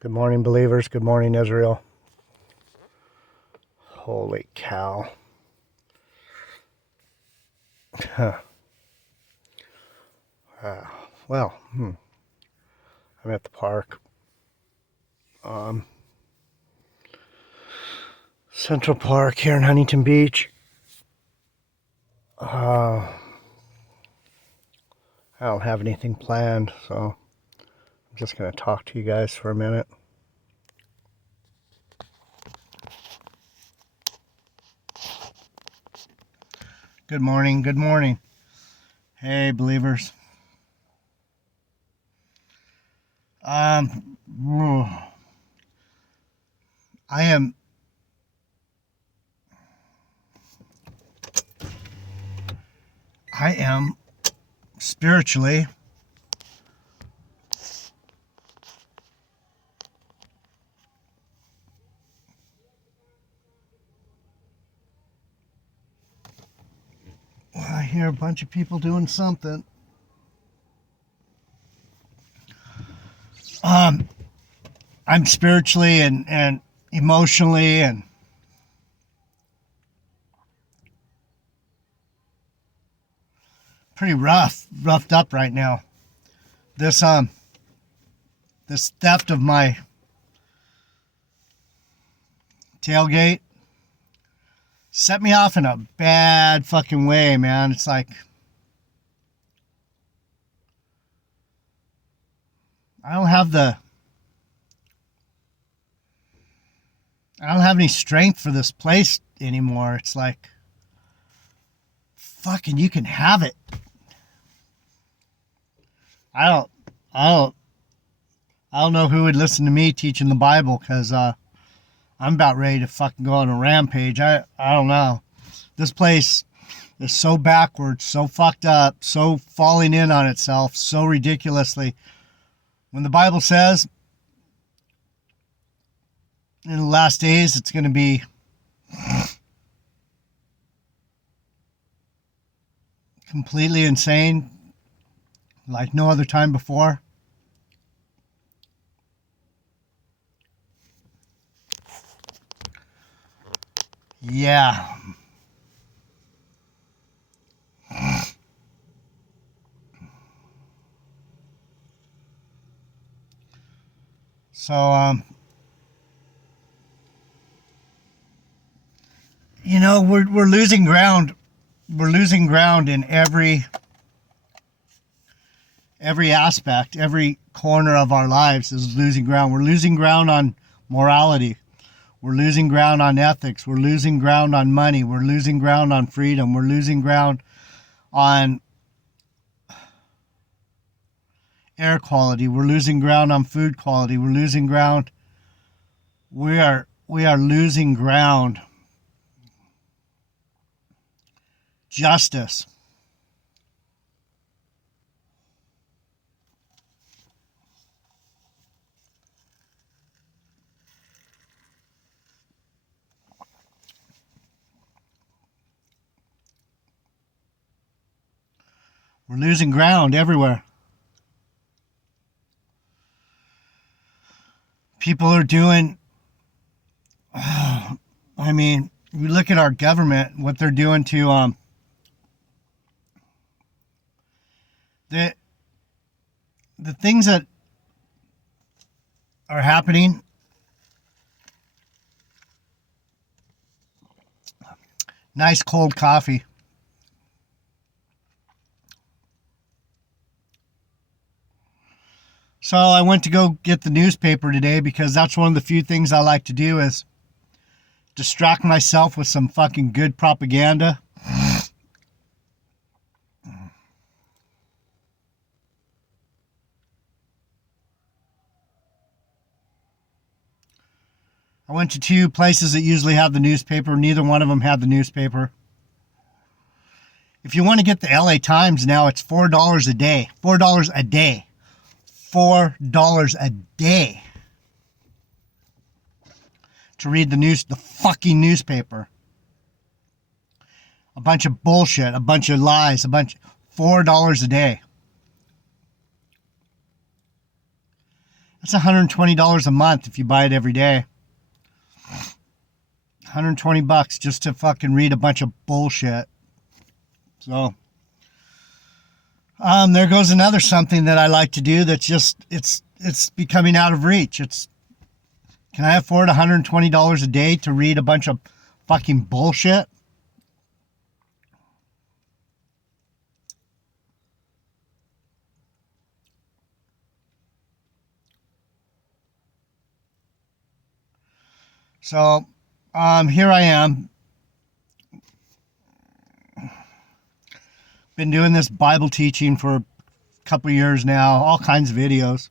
Good morning, believers. Good morning, Israel. Holy cow. Huh. Well, I'm at the park. Central Park here in Huntington Beach. I don't have anything planned, so I'm just going to talk to you guys for a minute. Good morning. Good morning. Hey, believers. Um, I am spiritually I hear a bunch of people doing something. I'm spiritually and emotionally and pretty roughed up right now. This this theft of my tailgate set me off in a bad fucking way, man. It's like I don't have any strength for this place anymore. It's like fucking you can have it. I don't I don't I don't know who would listen to me teaching the Bible because I'm about ready to fucking go on a rampage. I don't know. This place is so backwards, so fucked up, so falling in on itself, so ridiculously. When the Bible says in the last days it's going to be completely insane like no other time before. Yeah. So, we're losing ground. We're losing ground in every aspect, every corner of our lives is losing ground. We're losing ground on morality. We're losing ground on ethics. We're losing ground on money. We're losing ground on freedom. We're losing ground on air quality. We're losing ground on food quality. We're losing ground. We are losing ground. Justice. We're losing ground everywhere. People are doing, I mean, we look at our government, what they're doing to the things that are happening. Nice cold coffee. So I went to go get the newspaper today because that's one of the few things I like to do is distract myself with some fucking good propaganda. I went to two places that usually have the newspaper. Neither one of them had the newspaper. If you want to get the LA Times now, it's $4 a day. $4 a day. $4 a day to read the fucking newspaper. A bunch of bullshit, a bunch of lies, $4 a day. That's $120 a month if you buy it every day. $120 just to fucking read a bunch of bullshit. So, there goes another something that I like to do that's just, it's becoming out of reach. Can I afford $120 a day to read a bunch of fucking bullshit? So, here I am. Been doing this Bible teaching for a couple years now, all kinds of videos.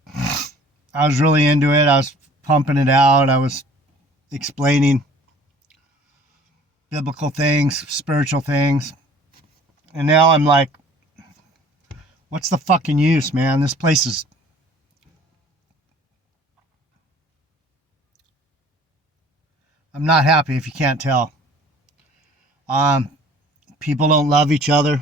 I was really into it. I was pumping it out. I was explaining biblical things, spiritual things. And now I'm like, what's the fucking use, man? This place is... I'm not happy if you can't tell. People don't love each other.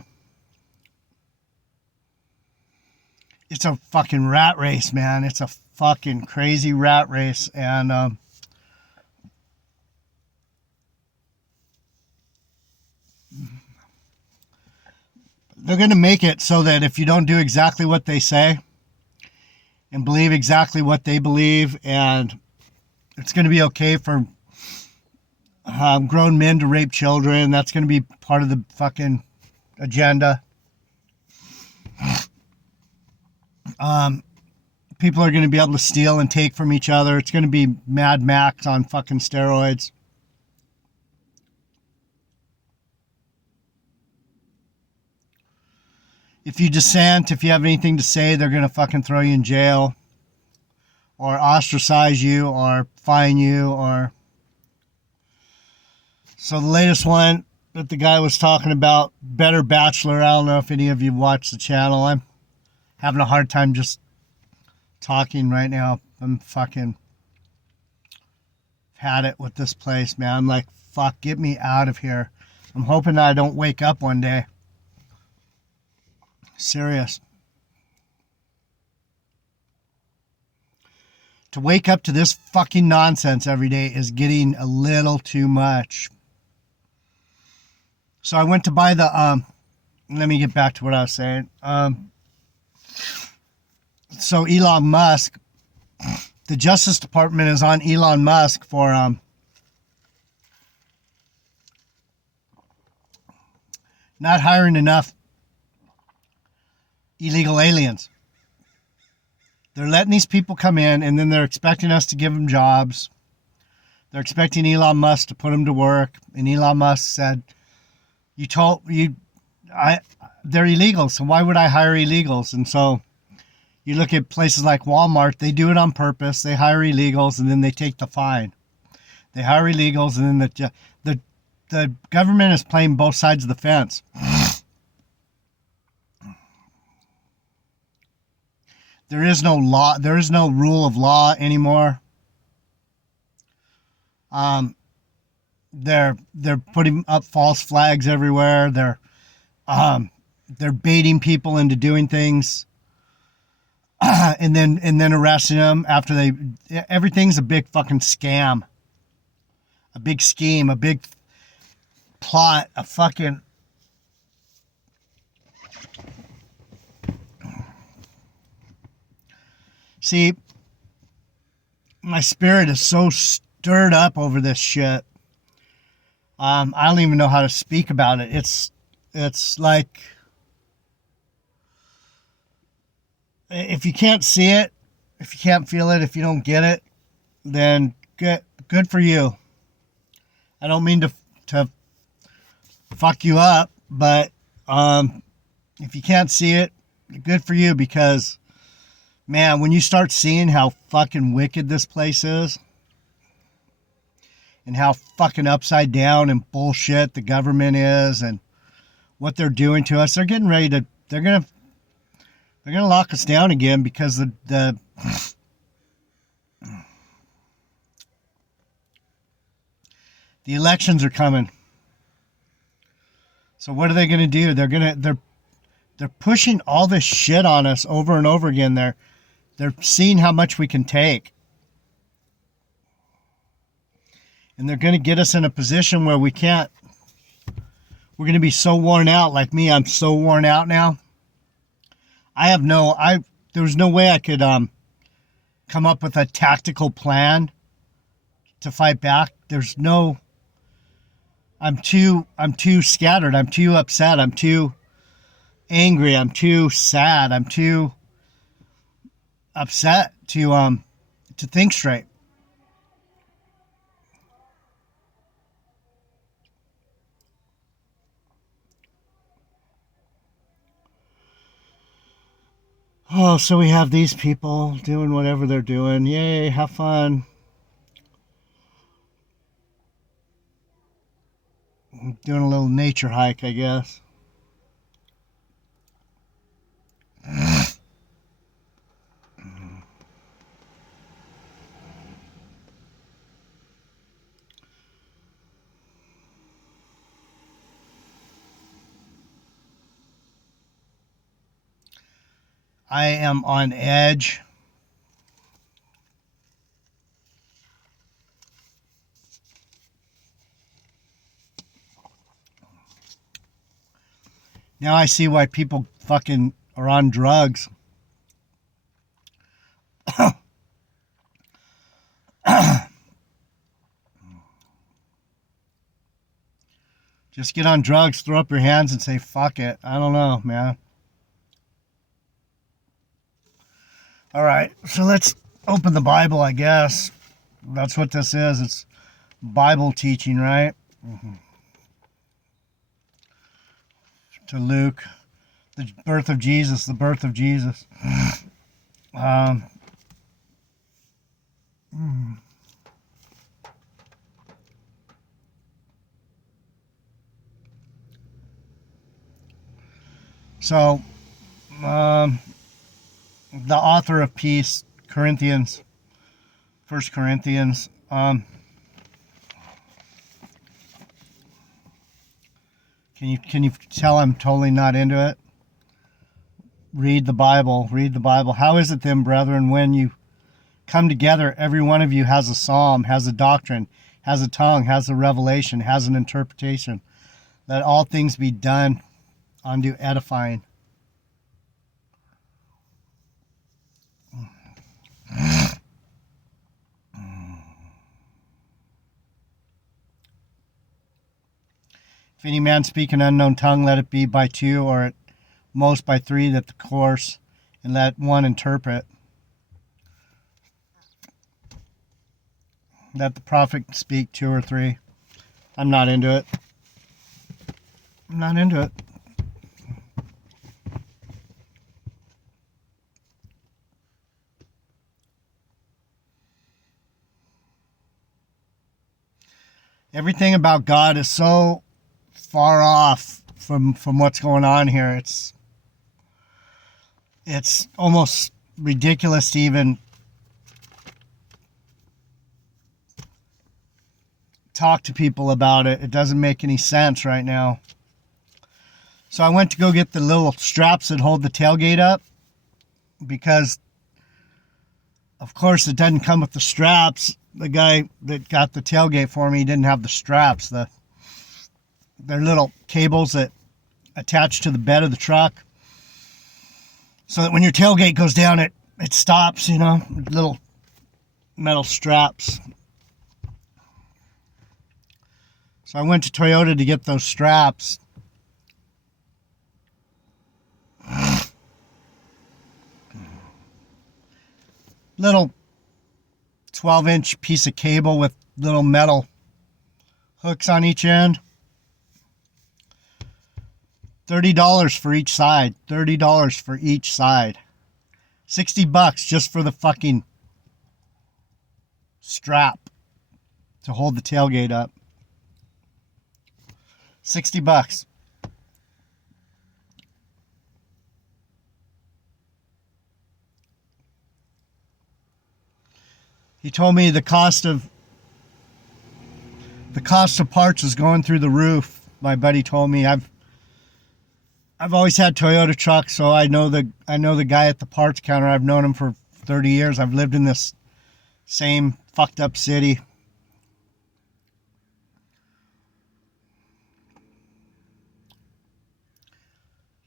It's a fucking rat race, man. It's a fucking crazy rat race. And they're going to make it so that if you don't do exactly what they say and believe exactly what they believe, and it's going to be okay for grown men to rape children. That's going to be part of the fucking agenda. People are going to be able to steal and take from each other. It's going to be Mad Max on fucking steroids. If you dissent, if you have anything to say, they're going to fucking throw you in jail or ostracize you or fine you. Or so the latest one that the guy was talking about, Better Bachelor. I don't know if any of you watch the channel. I'm having a hard time just talking right now. I'm fucking had it with this place, man. I'm like, fuck, get me out of here. I'm hoping that I don't wake up one day. Serious. To wake up to this fucking nonsense every day is getting a little too much. So I went to buy the, let me get back to what I was saying. So Elon Musk, the Justice Department is on Elon Musk for not hiring enough illegal aliens. They're letting these people come in, and then they're expecting us to give them jobs. They're expecting Elon Musk to put them to work, and Elon Musk said, they're illegal, so why would I hire illegals? And so you look at places like Walmart, they do it on purpose. They hire illegals and then they take the fine. They hire illegals and then the government is playing both sides of the fence. There is no law. There is no rule of law anymore. They're putting up false flags everywhere. They're baiting people into doing things. And then arresting them after everything's a big fucking scam, a big scheme, a big plot, a fucking. See, my spirit is so stirred up over this shit. I don't even know how to speak about it. It's like, if you can't see it, if you can't feel it, if you don't get it, then good for you. I don't mean to fuck you up, but if you can't see it, good for you, because, man, when you start seeing how fucking wicked this place is and how fucking upside down and bullshit the government is and what they're doing to us, they're getting ready to, they're going to lock us down again, because the elections are coming. So what are they going to do? They're pushing all this shit on us over and over again. They're seeing how much we can take. And they're going to get us in a position where we can't. We're going to be so worn out. Like me, I'm so worn out now. There's no way I could come up with a tactical plan to fight back. I'm too scattered. I'm too upset. I'm too angry. I'm too sad. I'm too upset to think straight. Oh, so we have these people doing whatever they're doing. Yay, have fun. Doing a little nature hike, I guess. I am on edge. Now I see why people fucking are on drugs. Just get on drugs, throw up your hands and say, fuck it. I don't know, man. All right, so let's open the Bible, I guess. That's what this is. It's Bible teaching, right? Mm-hmm. To Luke, the birth of Jesus, the birth of Jesus. So, the author of peace, Corinthians, 1 Corinthians, can you tell I'm totally not into it? Read the Bible. How is it then, brethren, when you come together, every one of you has a psalm, has a doctrine, has a tongue, has a revelation, has an interpretation? Let all things be done unto edifying. If any man speak an unknown tongue, let it be by two, or at most by three, that the course, and let one interpret. Let the prophet speak two or three. I'm not into it. Everything about God is so far off from what's going on here. It's almost ridiculous to even talk to people about it. It doesn't make any sense right now. So I went to go get the little straps that hold the tailgate up, because of course it doesn't come with the straps. The guy that got the tailgate for me didn't have the straps. They're little cables that attach to the bed of the truck, so that when your tailgate goes down, it stops, little metal straps. So I went to Toyota to get those straps. Little 12-inch piece of cable with little metal hooks on each end. $30 for each side. $30 for each side. $60 just for the fucking strap to hold the tailgate up. $60. He told me the cost of parts is going through the roof. My buddy told me. I've always had Toyota trucks, so I know the guy at the parts counter. I've known him for 30 years I've lived in this same fucked up city.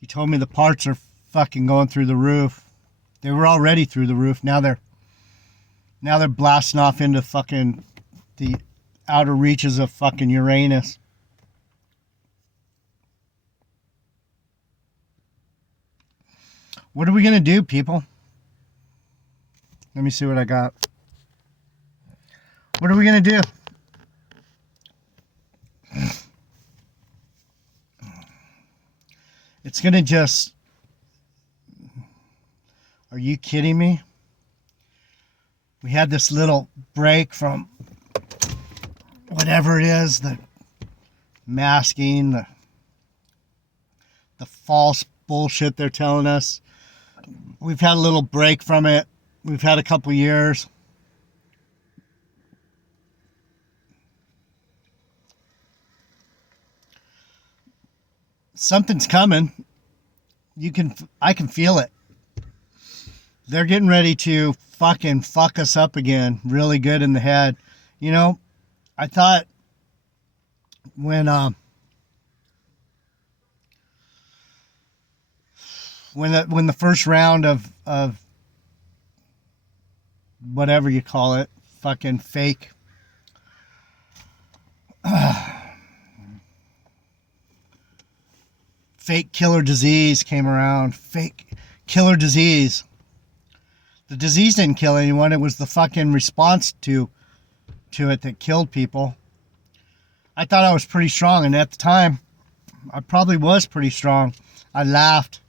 He told me the parts are fucking going through the roof. They were already through the roof. Now they're blasting off into fucking the outer reaches of fucking Uranus. What are we gonna do, people? Let me see what I got. What are we gonna do? It's gonna just... Are you kidding me? We had this little break from whatever it is, the masking, the false bullshit they're telling us. We've had a little break from it. We've had a couple years. Something's coming. I can feel it. They're getting ready to fucking fuck us up again, really good in the head. You know, I thought when the first round of whatever you call it, fucking fake fake killer disease came around, fake killer disease. The disease didn't kill anyone. It was the fucking response to it that killed people. I thought I was pretty strong, and at the time, I probably was pretty strong. I laughed.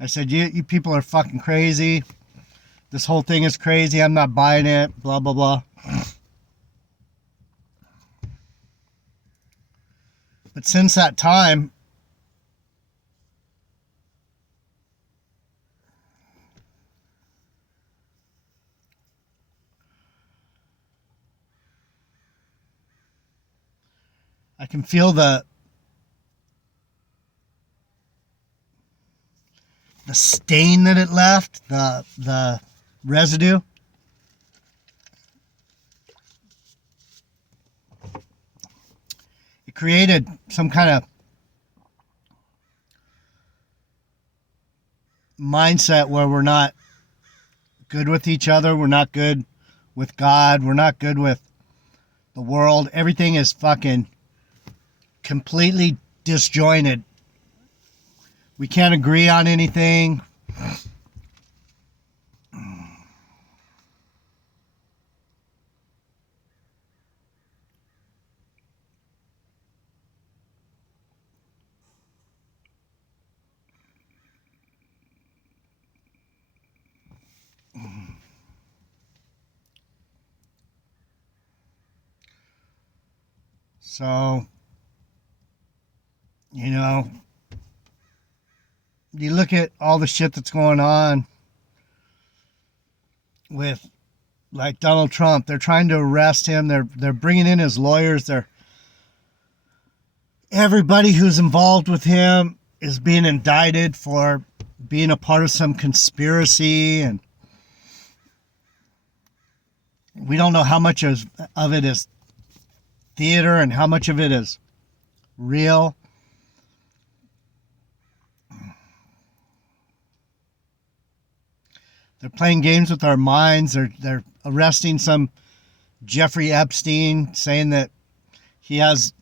I said, you people are fucking crazy. This whole thing is crazy. I'm not buying it. Blah, blah, blah. But since that time, I can feel the stain that it left, the residue. It created some kind of mindset where we're not good with each other, we're not good with God, we're not good with the world. Everything is fucking completely disjointed. We can't agree on anything. So, you know, you look at all the shit that's going on with, like, Donald Trump. They're trying to arrest him. They're bringing in his lawyers. Everybody who's involved with him is being indicted for being a part of some conspiracy, and we don't know how much of it is theater and how much of it is real. They're playing games with our minds. They're arresting some Jeffrey Epstein, saying that he has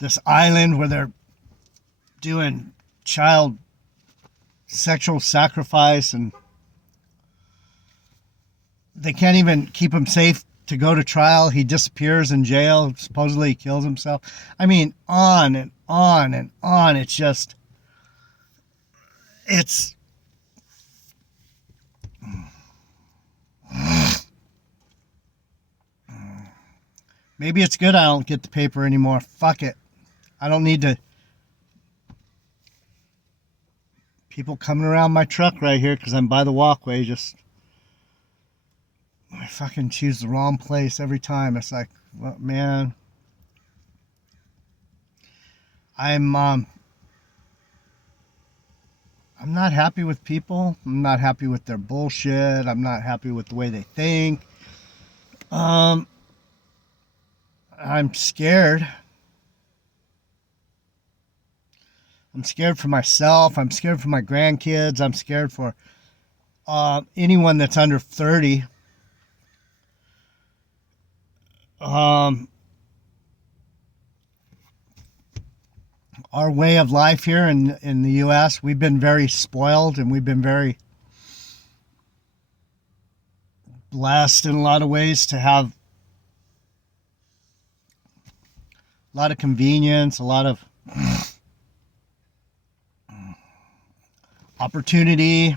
this island where they're doing child sexual sacrifice, and they can't even keep him safe to go to trial. He disappears in jail. Supposedly he kills himself. I mean, on and on and on. It's just, it's... Maybe it's good I don't get the paper anymore. Fuck it. I don't need to... People coming around my truck right here because I'm by the walkway. Just... I fucking choose the wrong place every time. It's like, well, man... I'm I'm not happy with people. I'm not happy with their bullshit. I'm not happy with the way they think. Um, I'm scared. I'm scared for myself. I'm scared for my grandkids. I'm scared for anyone that's under 30. Um, our way of life here in the U.S., we've been very spoiled and we've been very blessed in a lot of ways to have a lot of convenience, a lot of opportunity.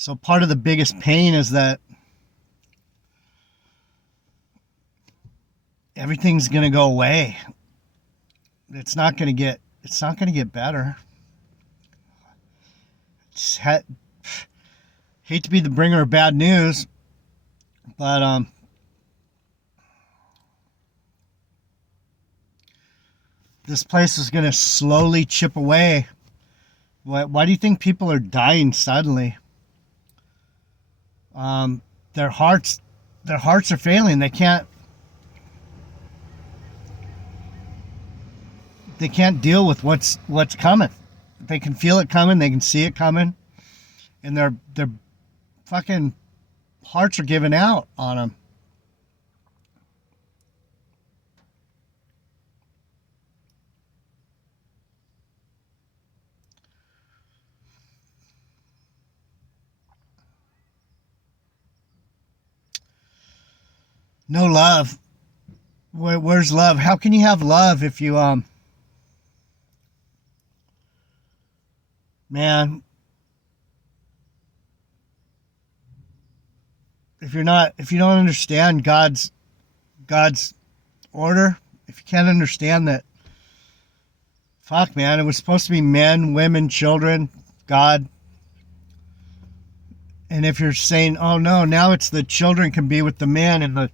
So part of the biggest pain is that everything's going to go away. It's not going to get better. Hate to be the bringer of bad news, but this place is going to slowly chip away. Why do you think people are dying suddenly? Their hearts are failing. They can't deal with what's coming. They can feel it coming. They can see it coming, and their fucking hearts are giving out on them. No love. Where's love? How can you have love if you man, if you don't understand God's order, if you can't understand that, fuck man, it was supposed to be men, women, children, God. And if you're saying, oh no, now it's the children can be with the men and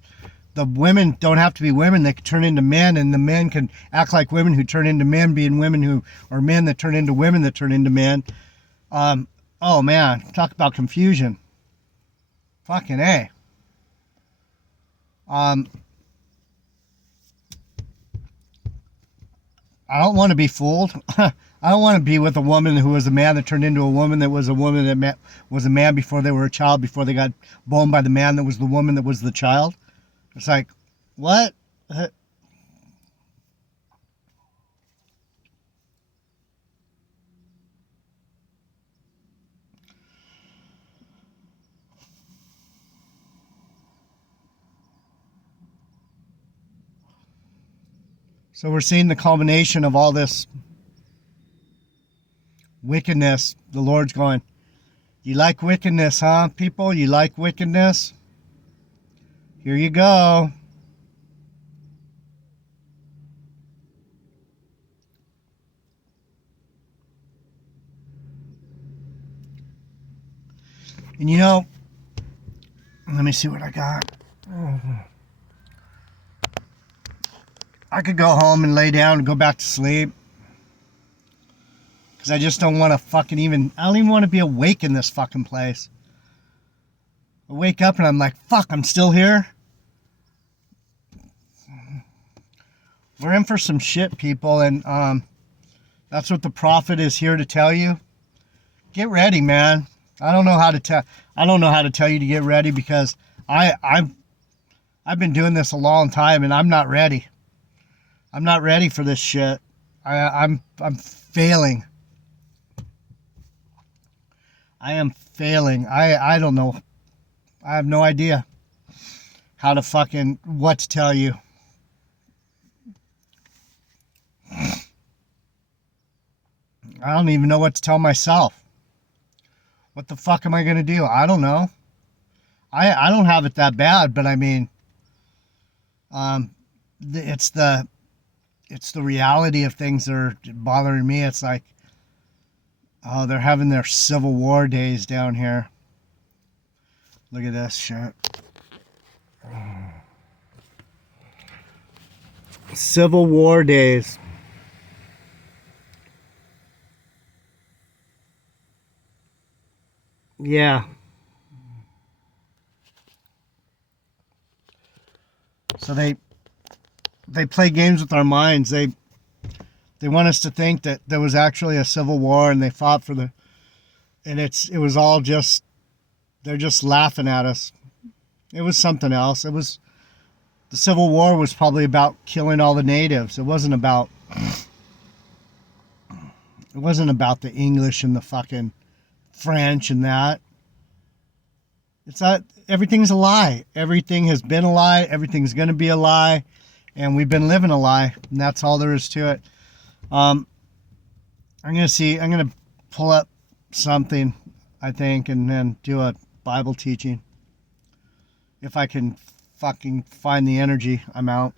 the women don't have to be women, they can turn into men, and the men can act like women who turn into men, being women who are men that turn into women that turn into men. Oh man, talk about confusion. Fucking A. I don't want to be fooled. I don't want to be with a woman who was a man that turned into a woman that was a woman that was a man before they were a child, before they got boned by the man that was the woman that was the child. It's like, what? So we're seeing the culmination of all this wickedness. The Lord's going, you like wickedness, huh, people? You like wickedness? Here you go. And you know, let me see what I got. I could go home and lay down and go back to sleep. Because I just don't want to I don't even want to be awake in this fucking place. I wake up and I'm like, fuck, I'm still here. We're in for some shit, people, and that's what the prophet is here to tell you. Get ready, man. I don't know how to tell you to get ready, because I've been doing this a long time and I'm not ready. I'm not ready for this shit. I'm failing. I am failing. I don't know. I have no idea what to tell you. I don't even know what to tell myself. What the fuck am I going to do? I don't know. I don't have it that bad, but I mean, it's the reality of things that are bothering me. It's like, oh, they're having their Civil War days down here. Look at this shit. Civil War days. Yeah. So they play games with our minds. They want us to think that there was actually a civil war and they fought for the, and it was all just, they're just laughing at us. It was something else. The Civil War was probably about killing all the natives. It wasn't about the English and the fucking French and that. It's not, everything's a lie. Everything has been a lie. Everything's going to be a lie. And we've been living a lie. And that's all there is to it. I'm going to pull up something, I think, and then do a Bible teaching. If I can fucking find the energy, I'm out.